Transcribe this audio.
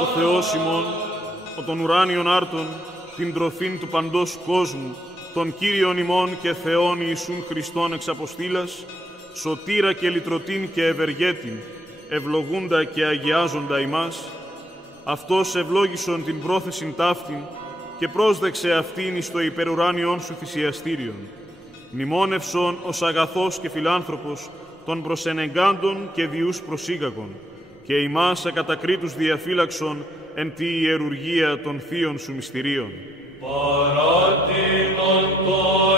Ο Θεός ημών, ο των ουράνιων άρτων, την τροφήν του παντός κόσμου, τον Κύριον ημών και Θεόν Ιησούν Χριστόν εξ αποστήλας, σωτήρα και λυτρωτήν και ευεργέτην, ευλογούντα και αγιάζοντα ημάς, αυτός ευλόγησον την πρόθεσιν ταύτην και πρόσδεξε αυτήν εις το υπερουράνιον σου θυσιαστήριον. Μνημόνευσον ως αγαθός και φιλάνθρωπος των προσενεγκάντων και διούς προσήγαγων, και ημάς ακατακρίτους διαφύλαξον εν τη ιερουργία των θείων σου μυστηρίων. Παράτηνον το